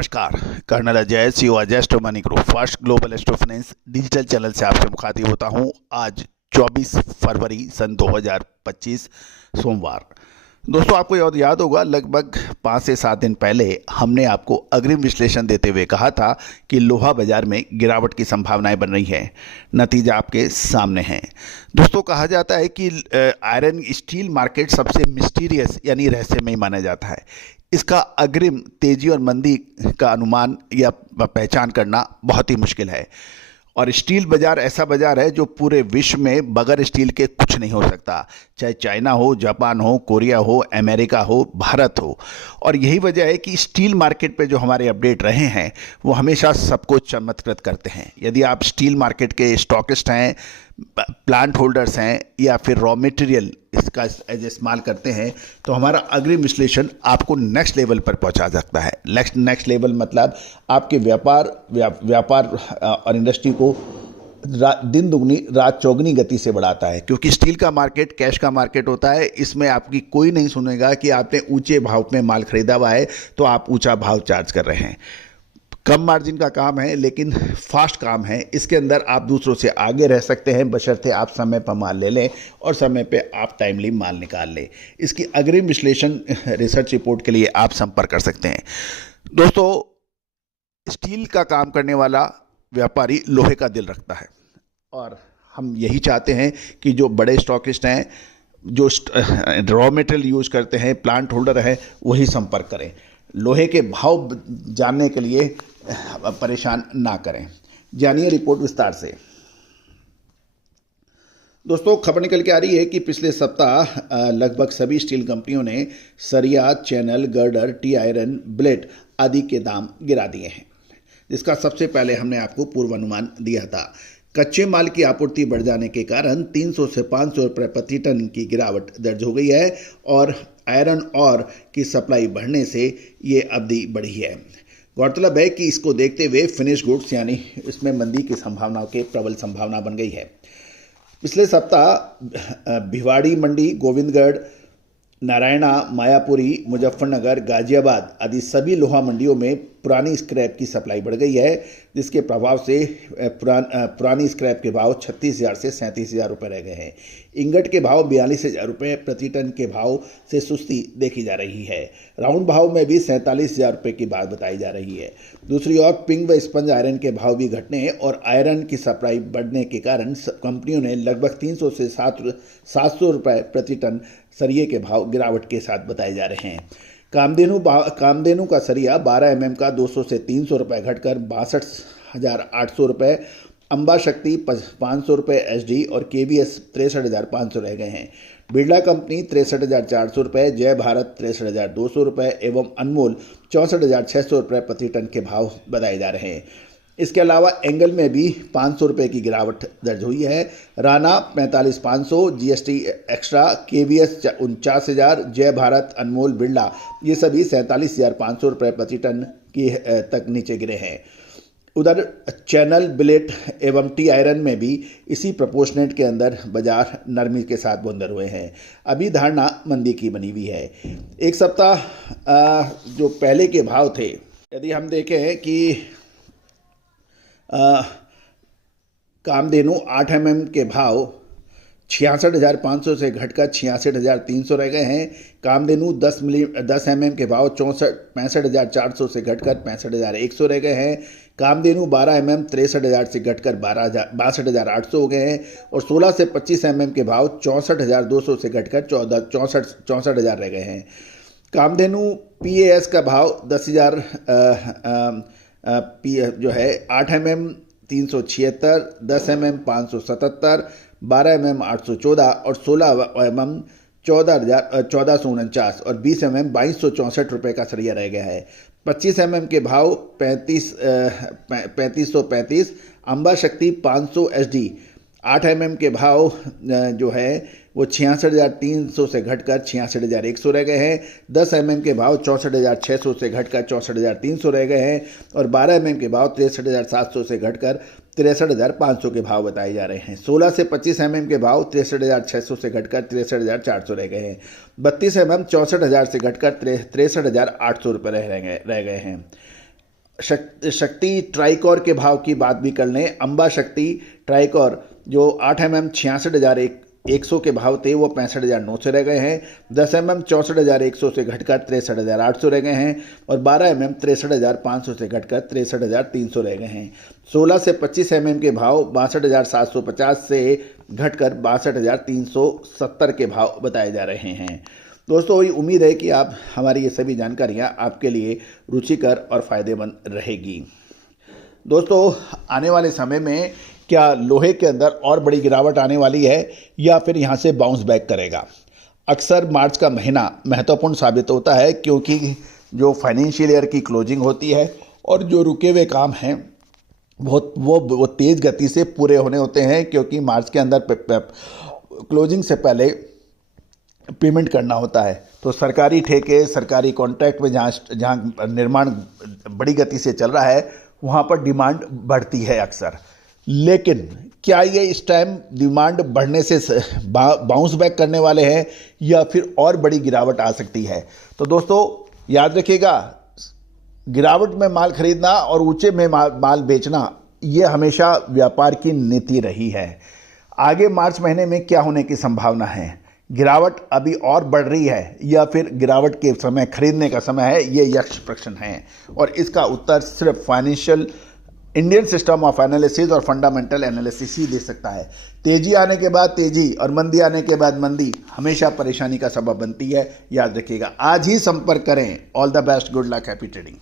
नमस्कार। Colonel Ajay, CEO Ajay astro money group first global astro finance digital channel से आपसे मुखातिब होता हूं। आज 24 फरवरी सन 2025 सोमवार। दोस्तों, आपको याद होगा लगभग 5 से 7 दिन पहले हमने आपको अग्रिम विश्लेषण देते हुए कहा था कि लोहा बाजार में गिरावट की संभावनाएं बन रही हैं। नतीजा आपके सामने है। दोस्तों, कहा जाता है कि आयरन स्टील मार्केट सबसे मिस्टीरियस यानी रहस्यमय माना जाता है। इसका अग्रिम तेजी और मंदी का अनुमान या पहचान करना बहुत ही मुश्किल है। और स्टील बाजार ऐसा बाजार है जो पूरे विश्व में बगैर स्टील के कुछ नहीं हो सकता, चाहे चाइना हो, जापान हो, कोरिया हो, अमेरिका हो, भारत हो। और यही वजह है कि स्टील मार्केट पे जो हमारे अपडेट रहे हैं वो हमेशा सबको चमत्कृत करते हैं। यदि आप स्टील मार्केट के स्टॉकिस्ट हैं, प्लांट होल्डर्स हैं या फिर रॉ मटेरियल इसका इस्तेमाल करते हैं तो हमारा अग्रिम विश्लेषण आपको नेक्स्ट लेवल पर पहुंचा सकता है। नेक्स्ट लेवल मतलब आपके व्यापार और इंडस्ट्री को दिन दुगनी रात चौगनी गति से बढ़ाता है। क्योंकि स्टील का मार्केट कैश का मार्केट होता है। इसमें आपकी कोई नहीं सुनेगा कि आपने ऊंचे भाव में माल खरीदा हुआ है तो आप ऊंचा भाव चार्ज कर रहे हैं। कम मार्जिन का काम है लेकिन फास्ट काम है। इसके अंदर आप दूसरों से आगे रह सकते हैं बशर्ते आप समय पर माल ले लें और समय पे आप टाइमली माल निकाल लें। इसकी अग्रिम विश्लेषण रिसर्च रिपोर्ट के लिए आप संपर्क कर सकते हैं। दोस्तों, स्टील का काम करने वाला व्यापारी लोहे का दिल रखता है और हम यही चाहते हैं कि जो बड़े स्टॉकिस्ट हैं, जो रॉ मटेरियल यूज करते हैं, प्लांट होल्डर हैं, वही संपर्क करें। लोहे के भाव जानने के लिए परेशान ना करें। जानिए रिपोर्ट विस्तार से। दोस्तों, खबर निकल के आ रही है कि पिछले सप्ताह लगभग सभी स्टील कंपनियों ने सरिया, channel, girder, T iron, billet आदि के दाम गिरा दिए हैं, जिसका सबसे पहले हमने आपको पूर्वानुमान दिया था। कच्चे माल की आपूर्ति बढ़ जाने के कारण 300 से 500 रुपये प्रति टन की गिरावट दर्ज हो गई है और आयरन और की सप्लाई बढ़ने से ये अवधि बढ़ी है। गौरतलब है कि इसको देखते हुए फिनिश गुड्स यानी इसमें मंदी की संभावनाओं के प्रबल संभावना बन गई है। पिछले सप्ताह भिवाड़ी मंडी, गोविंदगढ़, नारायणा, मायापुरी, मुजफ्फरनगर, गाजियाबाद आदि सभी लोहा मंडियों में पुरानी स्क्रैप की सप्लाई बढ़ गई है, जिसके प्रभाव से पुरानी स्क्रैप के भाव 36,000 से 37,000 रुपये रह गए हैं। इंगट के भाव 42,000 रुपये प्रति टन के भाव से सुस्ती देखी जा रही है। राउंड भाव में भी 47,000 रुपये की बात बताई जा रही है। दूसरी ओर पिंग व स्पंज आयरन के भाव भी घटने और आयरन की सप्लाई बढ़ने के कारण कंपनियों ने लगभग 300 से 700 रुपये प्रति टन सरिये के भाव गिरावट के साथ बताए जा रहे हैं। कामधेनु का सरिया 12 mm का 200 से 300 रुपये घटकर 62,800 रुपये, अंबा शक्ति 500 रुपये HD और KVS 63,500 रह गए हैं। बिरला कंपनी 63,400 रुपये, जय भारत 63,200 रुपये एवं अनमोल 64,600 रुपये प्रति टन के भाव बताए जा रहे हैं। इसके अलावा एंगल में भी 500 रुपये की गिरावट दर्ज हुई है। राणा 45,500, GST एक्स्ट्रा, KVS 49,000, जय भारत, अनमोल, बिरला ये सभी 47,500 रुपये प्रति टन की तक नीचे गिरे हैं। उधर चैनल, बिलेट एवं टी आयरन में भी इसी प्रपोर्शनेट के अंदर बाजार नरमी के साथ बंदर हुए हैं। अभी धारणा मंदी की बनी हुई है। एक सप्ताह जो पहले के भाव थे, यदि हम देखें कि कामधेनु 8 mm के भाव 66,500 से घटकर 66,300 रह गए हैं। कामधेनु 10 mm के भाव 65,400 से घटकर 65,100 रह गए हैं। कामधेनु 12 mm 63,000 से घटकर 62,800 हो गए हैं और 16 से 25 mm के भाव 64,200 से घटकर 64,000 रह गए हैं। कामधेनु PAS का भाव 10,000 जो है 8 mm 376, 10 mm 577, 12 mm 814 और 16 mm 14,449 और 20 mm 2,264 रुपये का सरिया रह गया है। 25 mm के भाव 35,35, अंबा शक्ति 500 HD 8 mm के भाव जो है वो 66,300 से घटकर 66,100 रह गए हैं। 10 mm के भाव 64,600 से घटकर 64,300 रह गए हैं और 12 mm के भाव 63,700 से घटकर 63,500 के भाव बताए जा रहे हैं। 16 से 25 mm के भाव 63,600 से घटकर 63,400 रह गए हैं। 32 mm 64,000 से घटकर 63,800 रुपये रह गए हैं। शक्ति ट्राइकोर के भाव की बात भी कर लें। अंबा शक्ति ट्राइकोर जो 8 mm 66,100 के भाव थे वो 65,900 रह गए हैं। 10 mm 64,100 से घटकर 63,800 रह गए हैं और 12 mm 63,500 से घटकर 63,300 रह गए हैं। 16 से 25 mm के भाव 62,750 से घटकर 62,370 के भाव बताए जा रहे हैं। दोस्तों, ये उम्मीद है कि आप हमारी ये सभी जानकारियाँ आपके लिए रुचिकर और फ़ायदेमंद रहेगी। दोस्तों, आने वाले समय में क्या लोहे के अंदर और बड़ी गिरावट आने वाली है या फिर यहाँ से बाउंस बैक करेगा? अक्सर मार्च का महीना महत्वपूर्ण साबित होता है क्योंकि जो फाइनेंशियल ईयर की क्लोजिंग होती है और जो रुके हुए काम हैं वो तेज़ गति से पूरे होने होते हैं क्योंकि मार्च के अंदर क्लोजिंग से पहले पेमेंट करना होता है। तो सरकारी ठेके, सरकारी कॉन्ट्रैक्ट में जहाँ निर्माण बड़ी गति से चल रहा है वहाँ पर डिमांड बढ़ती है अक्सर। लेकिन क्या ये इस टाइम डिमांड बढ़ने से बाउंस बैक करने वाले हैं या फिर और बड़ी गिरावट आ सकती है? तो दोस्तों याद रखिएगा, गिरावट में माल खरीदना और ऊंचे में माल बेचना ये हमेशा व्यापार की नीति रही है। आगे मार्च महीने में क्या होने की संभावना है? गिरावट अभी और बढ़ रही है या फिर गिरावट के समय खरीदने का समय है? ये यक्ष प्रश्न है और इसका उत्तर सिर्फ financial Indian system of analysis और फंडामेंटल एनालिसिस ही दे सकता है। तेजी आने के बाद तेजी और मंदी आने के बाद मंदी हमेशा परेशानी का सबब बनती है, याद रखिएगा। आज ही संपर्क करें। All the best, good luck, happy trading.